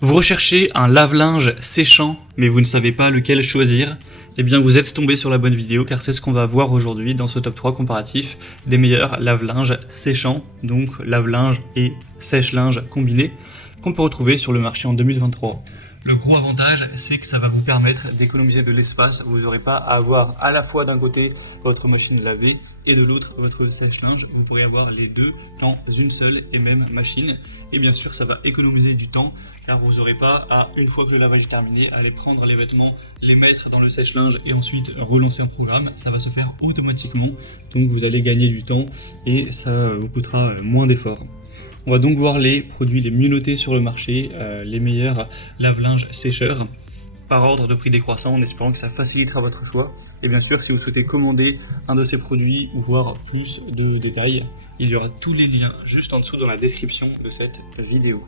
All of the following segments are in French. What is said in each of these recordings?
Vous recherchez un lave-linge séchant, mais vous ne savez pas lequel choisir? Eh bien, vous êtes tombé sur la bonne vidéo, car c'est ce qu'on va voir aujourd'hui dans ce top 3 comparatif des meilleurs lave-linges séchants, donc lave-linge et sèche-linge combinés, qu'on peut retrouver sur le marché en 2023. Le gros avantage, c'est que ça va vous permettre d'économiser de l'espace. Vous n'aurez pas à avoir à la fois d'un côté votre machine lavée et de l'autre votre sèche-linge. Vous pourrez avoir les deux dans une seule et même machine. Et bien sûr, ça va économiser du temps car vous n'aurez pas à, une fois que le lavage est terminé, aller prendre les vêtements, les mettre dans le sèche-linge et ensuite relancer un programme. Ça va se faire automatiquement. Donc vous allez gagner du temps et ça vous coûtera moins d'efforts. On va donc voir les produits les mieux notés sur le marché, les meilleurs lave-linge sécheurs, par ordre de prix décroissant, en espérant que ça facilitera votre choix. Et bien sûr, si vous souhaitez commander un de ces produits ou voir plus de détails, il y aura tous les liens juste en dessous dans la description de cette vidéo.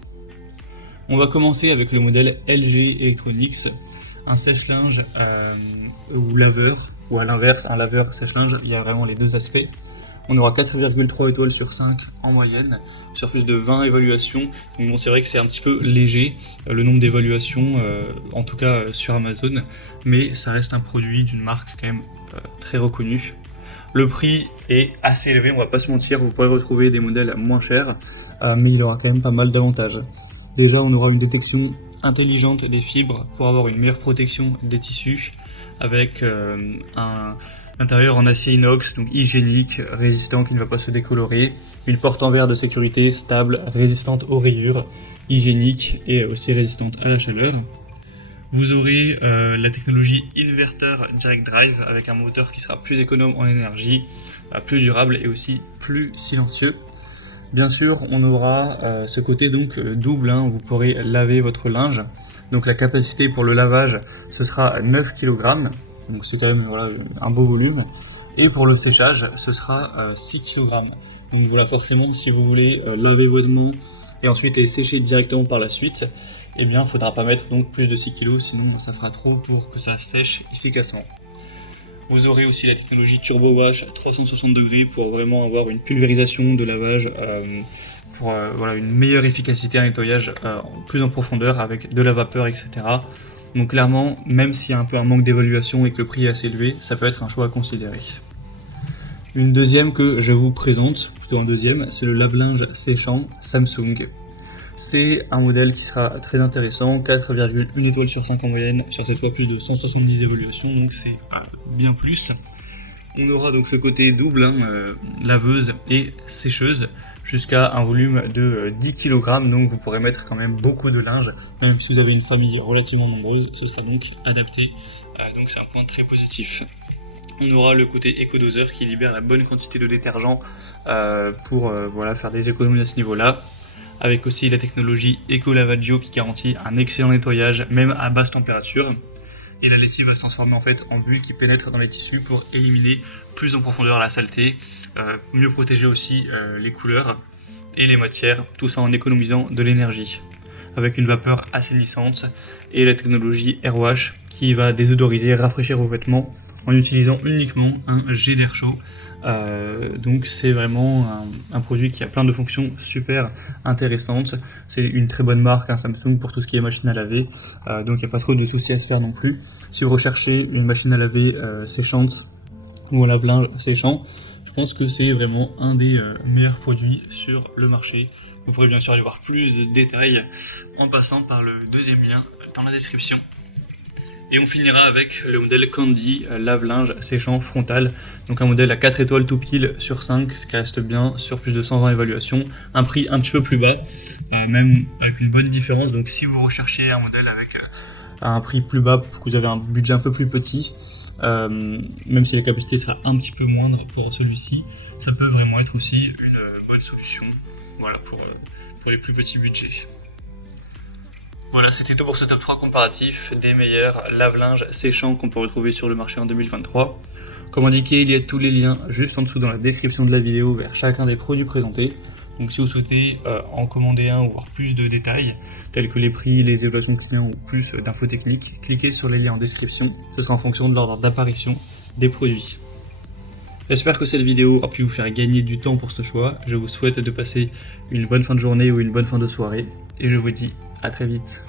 On va commencer avec le modèle LG Electronics, un sèche-linge ou laveur, ou à l'inverse, un laveur sèche-linge, il y a vraiment les deux aspects. On aura 4,3 étoiles sur 5 en moyenne, sur plus de 20 évaluations. Donc bon, c'est vrai que c'est un petit peu léger, le nombre d'évaluations, en tout cas sur Amazon, mais ça reste un produit d'une marque quand même très reconnue. Le prix est assez élevé, on va pas se mentir, vous pourrez retrouver des modèles moins chers, mais il aura quand même pas mal d'avantages. Déjà, on aura une détection intelligente des fibres pour avoir une meilleure protection des tissus, avec un intérieur en acier inox, donc hygiénique, résistant, qui ne va pas se décolorer. Une porte en verre de sécurité stable, résistante aux rayures, hygiénique et aussi résistante à la chaleur. Vous aurez la technologie inverter direct drive avec un moteur qui sera plus économe en énergie, plus durable et aussi plus silencieux. Bien sûr, on aura ce côté donc double, vous pourrez laver votre linge. Donc la capacité pour le lavage, ce sera 9 kg. Donc c'est quand même un beau volume. Et pour le séchage, ce sera 6 kg. Donc voilà, forcément, si vous voulez laver vos vêtements et ensuite les sécher directement par la suite, eh bien, il ne faudra pas mettre donc plus de 6 kg, sinon ça fera trop pour que ça sèche efficacement. Vous aurez aussi la technologie Turbo Wash à 360 degrés pour vraiment avoir une pulvérisation de lavage, pour une meilleure efficacité à nettoyage plus en profondeur avec de la vapeur, etc. Donc clairement, même s'il y a un peu un manque d'évaluation et que le prix est assez élevé, ça peut être un choix à considérer. Une deuxième que je vous présente, plutôt un deuxième, c'est le lave-linge séchant Samsung. C'est un modèle qui sera très intéressant, 4,1 étoiles sur 5 en moyenne, sur cette fois plus de 170 évaluations, donc c'est bien plus. On aura donc ce côté double, laveuse et sécheuse, jusqu'à un volume de 10 kg, donc vous pourrez mettre quand même beaucoup de linge, même si vous avez une famille relativement nombreuse, ce sera donc adapté, donc c'est un point très positif. On aura le côté éco-doseur qui libère la bonne quantité de détergent pour faire des économies à ce niveau-là, avec aussi la technologie Eco-Lavagio qui garantit un excellent nettoyage, même à basse température. Et la lessive va se transformer en fait en bulle qui pénètre dans les tissus pour éliminer plus en profondeur la saleté, mieux protéger aussi les couleurs et les matières, tout ça en économisant de l'énergie. Avec une vapeur assainissante et la technologie AirWash qui va désodoriser, rafraîchir vos vêtements en utilisant uniquement un jet d'air chaud. Donc c'est vraiment un produit qui a plein de fonctions super intéressantes. C'est une très bonne marque, Samsung, pour tout ce qui est machine à laver, donc il n'y a pas trop de soucis à se faire non plus. Si vous recherchez une machine à laver séchante ou un lave-linge séchant, je pense que c'est vraiment un des meilleurs produits sur le marché. Vous pourrez bien sûr aller voir plus de détails en passant par le deuxième lien dans la description. Et on finira avec le modèle Candy, lave-linge séchant frontal. Donc un modèle à 4 étoiles tout pile sur 5, ce qui reste bien sur plus de 120 évaluations. Un prix un petit peu plus bas, même avec une bonne différence. Donc si vous recherchez un modèle avec un prix plus bas, pour que vous avez un budget un peu plus petit, même si la capacité sera un petit peu moindre pour celui-ci, ça peut vraiment être aussi une bonne solution pour les plus petits budgets. Voilà, c'était tout pour ce top 3 comparatif des meilleurs lave-linge séchants qu'on peut retrouver sur le marché en 2023. Comme indiqué, il y a tous les liens juste en dessous dans la description de la vidéo vers chacun des produits présentés. Donc si vous souhaitez en commander un ou voir plus de détails, tels que les prix, les évaluations clients ou plus d'infos techniques, cliquez sur les liens en description, ce sera en fonction de l'ordre d'apparition des produits. J'espère que cette vidéo a pu vous faire gagner du temps pour ce choix. Je vous souhaite de passer une bonne fin de journée ou une bonne fin de soirée et je vous dis à très vite.